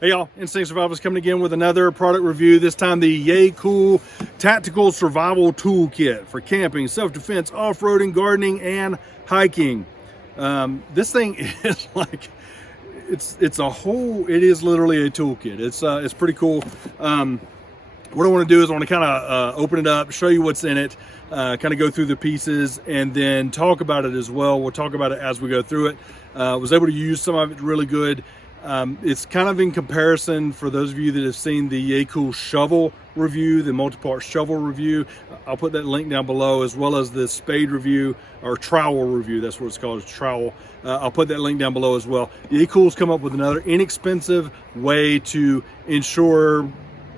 Hey y'all, Instinct Survival's coming again with another product review. This time the Yeacool Tactical Survival Toolkit for camping, self-defense, off-roading, gardening, and hiking. This thing is like, it's a whole, it is literally a toolkit. It's pretty cool. What I want to do is I want to kind of open it up, show you what's in it, kind of go through the pieces, and then talk about it as well. We'll talk about it as we go through it. Was able to use some of it really good. It's kind of in comparison for those of you that have seen the Yeacool shovel review, the multi-part shovel review. I'll put that link down below, as well as the spade review or trowel review. That's what it's called, it's trowel. I'll put that link down below as well. Yeacool's come up with another inexpensive way to ensure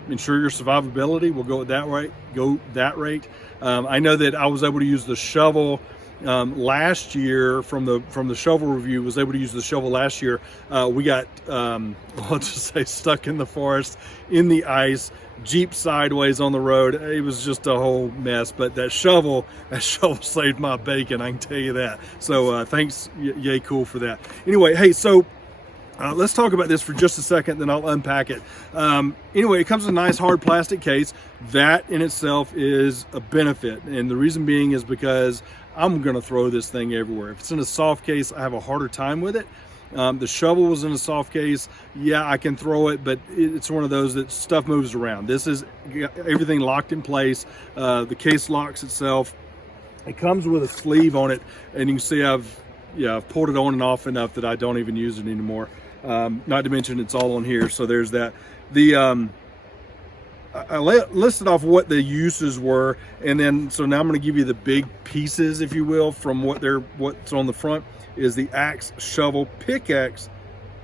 your survivability. We'll go with that rate. I know that I was able to use the shovel last year from the shovel review. Was able to use the shovel last year. We got let's just say stuck in the forest, in the ice, Jeep sideways on the road. It was just a whole mess, but that shovel saved my bacon, I can tell you that. So thanks Yeacool for that. Anyway, hey, so let's talk about this for just a second, then I'll unpack it. Anyway, it comes in a nice hard plastic case. That in itself is a benefit, and the reason being is because I'm gonna throw this thing everywhere. If it's in a soft case, I have a harder time with it. The shovel was in a soft case. Yeah, I can throw it, but it's one of those that stuff moves around. This is everything locked in place. The case locks itself. It comes with a sleeve on it, and you can see I've pulled it on and off enough that I don't even use it anymore. Not to mention it's all on here, so there's that. I listed off what the uses were, and then so now I'm going to give you the big pieces, if you will, from what's on the front. Is the axe, shovel, pickaxe,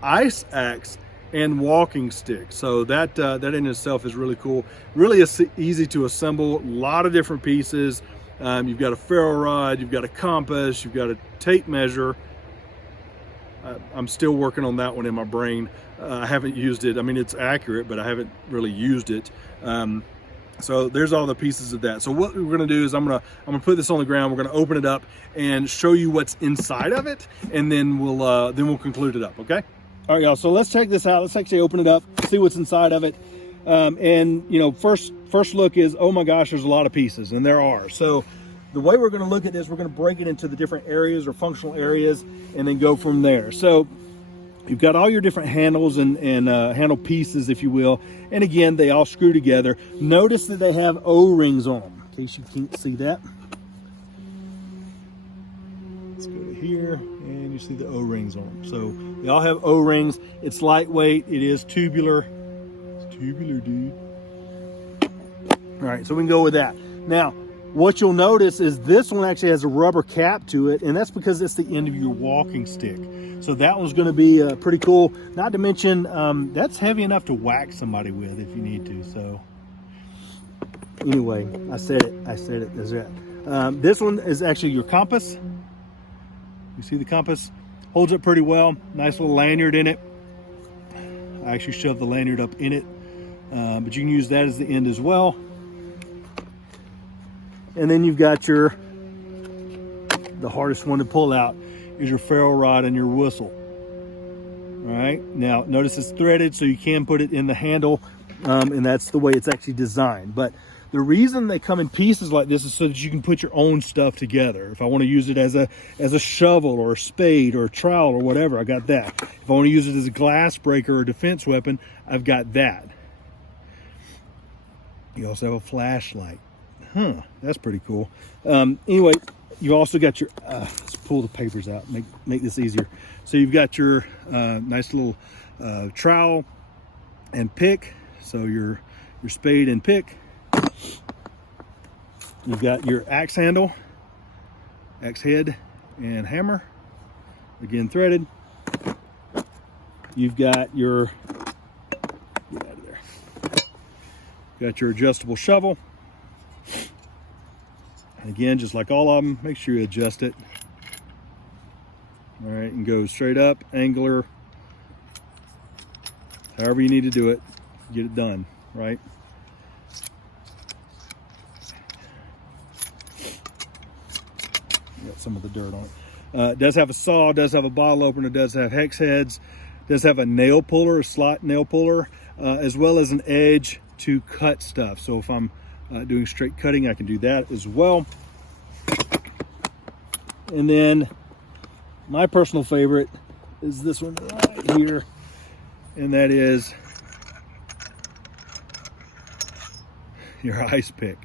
ice axe, and walking stick. So that in itself is really cool. Really easy to assemble. A lot of different pieces. You've got a ferro rod, you've got a compass, you've got a tape measure. I'm still working on that one in my brain. I haven't used it. I mean, it's accurate, but I haven't really used it. So there's all the pieces of that. So what we're gonna do is I'm gonna put this on the ground. We're gonna open it up and show you what's inside of it, and then we'll conclude it up. Okay. All right, y'all. So let's check this out. Let's actually open it up, see what's inside of it. And you know, first look is, oh my gosh, there's a lot of pieces, and there are. So the way we're going to look at this, we're going to break it into the different areas or functional areas, and then go from there. So you've got all your different handles and handle pieces, if you will. And again, they all screw together. Notice that they have O-rings on them, in case you can't see that. Let's go to here, and you see the O-rings on them. So they all have O-rings. It's lightweight. It is tubular. It's tubular, dude. All right, so we can go with that. Now, what you'll notice is this one actually has a rubber cap to it, and that's because it's the end of your walking stick. So that one's going to be pretty cool. Not to mention, that's heavy enough to whack somebody with if you need to. So anyway, I said it. There's that. This one is actually your compass. You see the compass? Holds it pretty well. Nice little lanyard in it. I actually shoved the lanyard up in it, but you can use that as the end as well. And then you've got the hardest one to pull out is your ferro rod and your whistle. All right, now notice it's threaded, so you can put it in the handle, and that's the way it's actually designed. But the reason they come in pieces like this is so that you can put your own stuff together. If I want to use it as a shovel or a spade or a trowel or whatever, I got that. If I want to use it as a glass breaker or defense weapon, I've got that. You also have a flashlight. That's pretty cool. Anyway, you also got your let's pull the papers out, make this easier. So you've got your nice little trowel and pick, so your spade and pick. You've got your axe handle, axe head, and hammer, again threaded. You've got your, get out of there, got your adjustable shovel. Again, just like all of them, make sure you adjust it. All right, and go straight up, angular, however you need to do it, get it done, right? Got some of the dirt on it. It does have a saw, does have a bottle opener, does have hex heads. It does have a nail puller, a slot nail puller, as well as an edge to cut stuff. So if I'm doing straight cutting, I can do that as well. And then my personal favorite is this one right here, and that is your ice pick.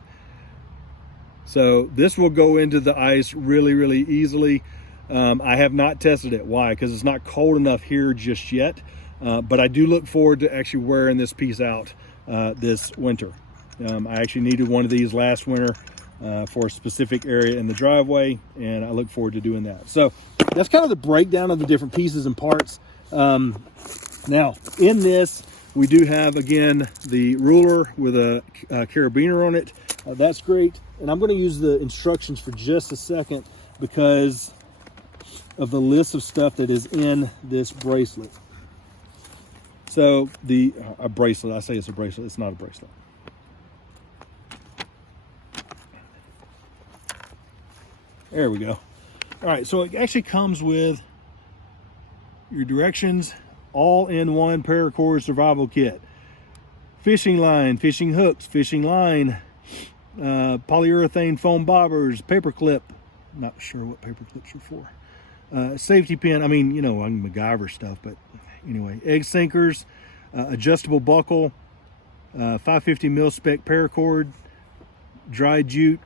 So this will go into the ice really, really easily. I have not tested it. Why? Because it's not cold enough here just yet. But I do look forward to actually wearing this piece out this winter. I actually needed one of these last winter for a specific area in the driveway, and I look forward to doing that. So that's kind of the breakdown of the different pieces and parts. Now, in this, we do have, again, the ruler with a carabiner on it. That's great. And I'm going to use the instructions for just a second because of the list of stuff that is in this bracelet. So a bracelet, I say it's a bracelet, it's not a bracelet. There we go. All right, so it actually comes with your directions, all in one paracord survival kit. Fishing line, fishing hooks, fishing line, polyurethane foam bobbers, paper clip. Not sure what paper clips are for. Safety pin. I mean, you know, I'm MacGyver stuff, but anyway, egg sinkers, adjustable buckle, 550 mil spec paracord, dry jute.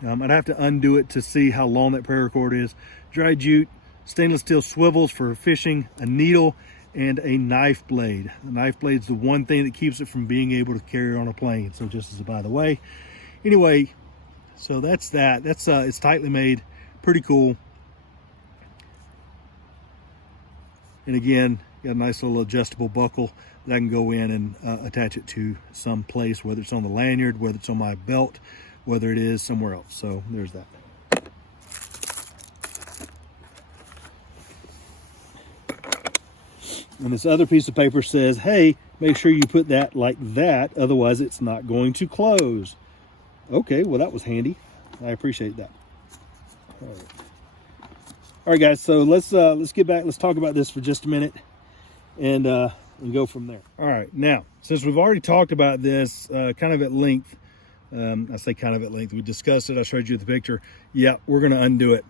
I'd have to undo it to see how long that paracord is. Dry jute, stainless steel swivels for fishing, a needle, and a knife blade. The knife blade's the one thing that keeps it from being able to carry on a plane. So just as a by the way. Anyway, so that's that. That's it's tightly made, pretty cool. And again, got a nice little adjustable buckle that I can go in and attach it to some place, whether it's on the lanyard, whether it's on my belt, whether it is somewhere else. So there's that. And this other piece of paper says, hey, make sure you put that like that, otherwise it's not going to close. Okay, well that was handy. I appreciate that. All right, guys, so let's get back. Let's talk about this for just a minute and go from there. All right, now, since we've already talked about this kind of at length, I say kind of at length, we discussed it, I showed you the picture. Yeah, we're gonna undo it.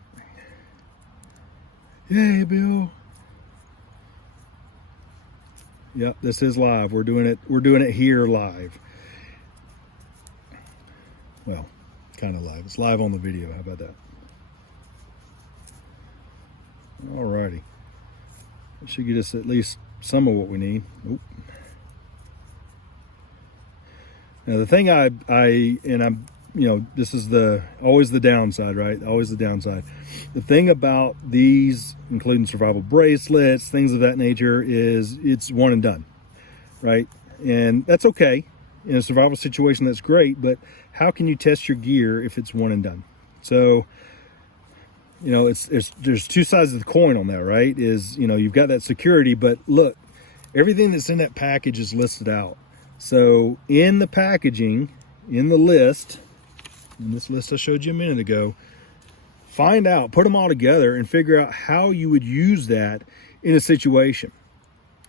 Yay, Bill. Yep, this is live. We're doing it here live. Well, kind of live. It's live on the video. How about that? Alrighty. That should get us at least some of what we need. Oop. Now the thing I'm, you know, this is always the downside, right? Always the downside. The thing about these, including survival bracelets, things of that nature, is it's one and done, right? And that's okay. In a survival situation, that's great, but how can you test your gear if it's one and done? So, you know, there's two sides of the coin on that, right? Is, you know, you've got that security, but look, everything that's in that package is listed out. So in the packaging, in the list, in this list I showed you a minute ago, find out, put them all together and figure out how you would use that in a situation.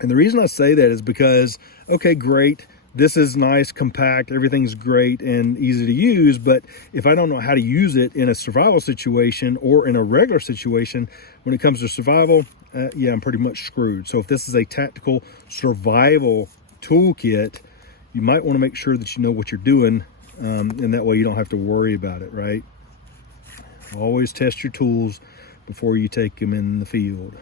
And the reason I say that is because, okay, great, this is nice, compact, everything's great and easy to use, but if I don't know how to use it in a survival situation or in a regular situation, when it comes to survival, yeah, I'm pretty much screwed. So if this is a tactical survival toolkit, you might want to make sure that you know what you're doing, and that way you don't have to worry about it, right? Always test your tools before you take them in the field.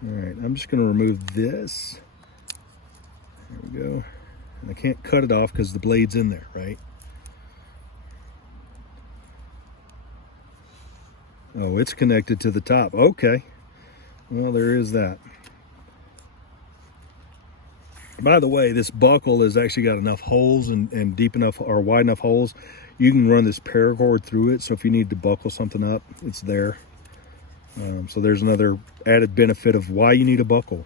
All right, I'm just going to remove this. There we go. And I can't cut it off because the blade's in there, right? Oh, it's connected to the top. Okay. Well, there is that. By the way, this buckle has actually got enough holes and deep enough or wide enough holes. You can run this paracord through it. So if you need to buckle something up, it's there. So there's another added benefit of why you need a buckle.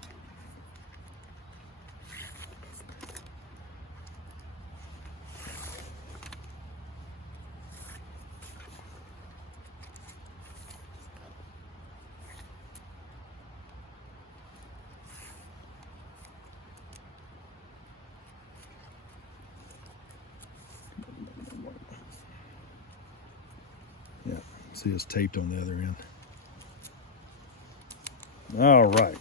See, it's taped on the other end. All right.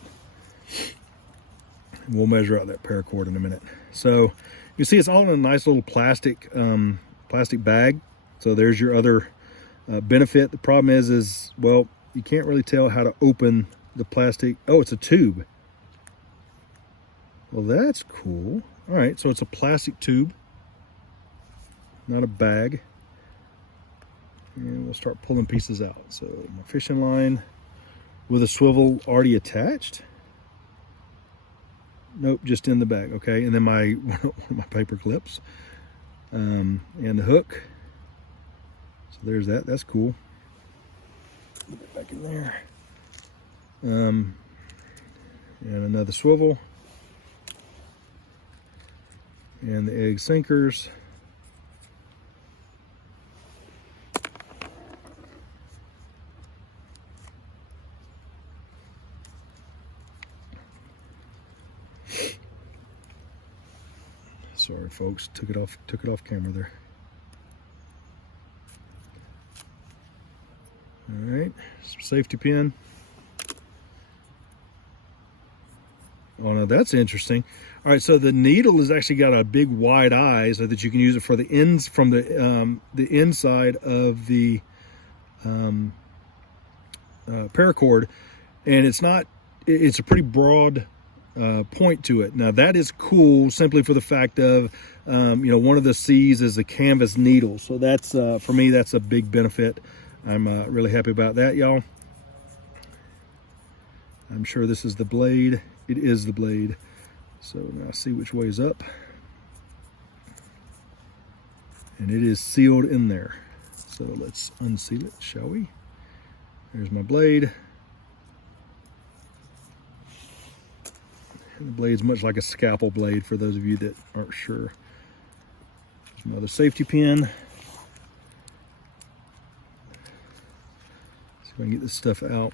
We'll measure out that paracord in a minute. So you see it's all in a nice little plastic bag. So there's your other benefit. The problem is, well, you can't really tell how to open the plastic. Oh, it's a tube. Well, that's cool. All right, so it's a plastic tube, not a bag. And we'll start pulling pieces out. So my fishing line with a swivel already attached. Nope, just in the bag. Okay, and then my one of my paper clips and the hook. So there's that. That's cool. Put it back in there. And another swivel. And the egg sinkers. Sorry, folks, took it off camera there. All right, some safety pin. Oh, no, that's interesting. All right, so the needle has actually got a big wide eye so that you can use it for the ends from the inside of the paracord, and it's a pretty broad point to it. Now that is cool simply for the fact of one of the C's is a canvas needle, so that's for me that's a big benefit. I'm really happy about that, y'all. I'm sure this is the blade. It is the blade. So now see which way is up, and it is sealed in there. So let's unseal it, shall we? There's my blade. The blade's much like a scalpel blade for those of you that aren't sure. There's another safety pin. See if I can get this stuff out.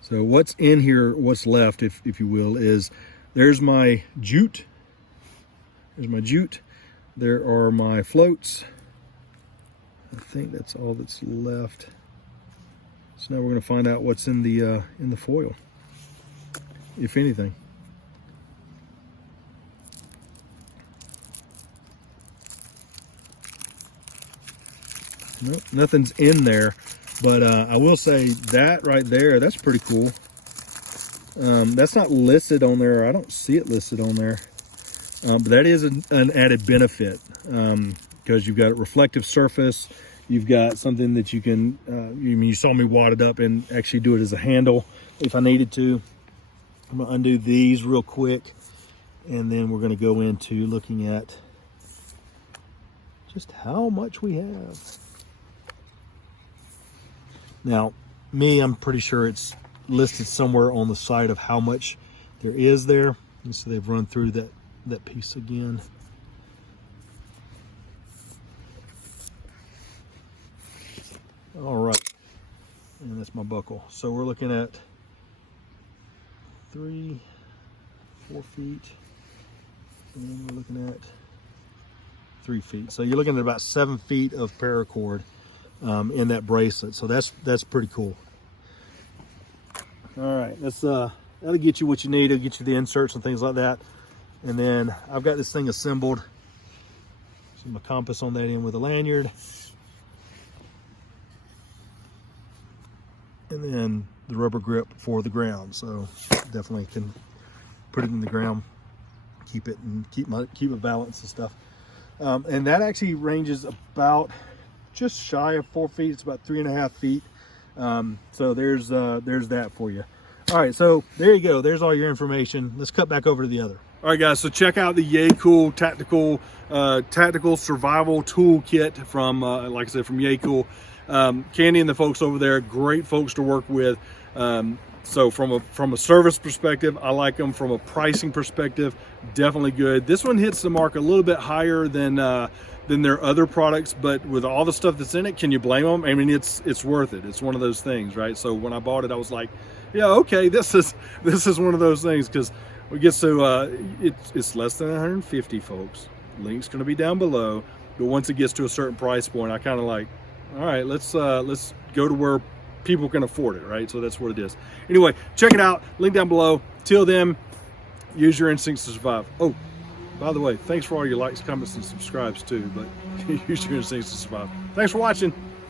So what's in here, what's left, if you will, is there's my jute. There's my jute. There are my floats. I think that's all that's left. So now we're going to find out what's in the foil, if anything. Nope, nothing's in there, but I will say that right there, that's pretty cool. That's not listed on there. I don't see it listed on there, but that is an added benefit because you've got a reflective surface. You've got something that you can, you saw me wad it up and actually do it as a handle if I needed to. I'm gonna undo these real quick, and then we're gonna go into looking at just how much we have. Now, I'm pretty sure it's listed somewhere on the side of how much there is there. And so they've run through that piece again. All right, and that's my buckle. So we're looking at 3, 4 feet, and we're looking at 3 feet. So you're looking at about 7 feet of paracord in that bracelet. So that's pretty cool. All right, that'll get you what you need. It'll get you the inserts and things like that. And then I've got this thing assembled. So my compass on that end with a lanyard. And then the rubber grip for the ground. So definitely can put it in the ground, keep it balanced and stuff. And that actually ranges about just shy of 4 feet. It's about 3.5 feet. So there's that for you. All right, so there you go. There's all your information. Let's cut back over to the other. All right, guys, so check out the Yeacool tactical survival toolkit from, like I said, from Yeacool. Candy and the folks over there, great folks to work with. So from a service perspective, I like them. From a pricing perspective, definitely good. This one hits the mark a little bit higher than their other products, but with all the stuff that's in it, can you blame them? I mean, it's worth it. It's one of those things, right? So when I bought it, I was like, yeah, okay, this is one of those things, because we get to it's less than 150, folks. Link's going to be down below. But once it gets to a certain price point, I kind of like, all right, let's go to where people can afford it, right? So that's what it is. Anyway, check it out. Link down below. Till then, use your instincts to survive. Oh, by the way, thanks for all your likes, comments, and subscribes too, but use your instincts to survive. Thanks for watching.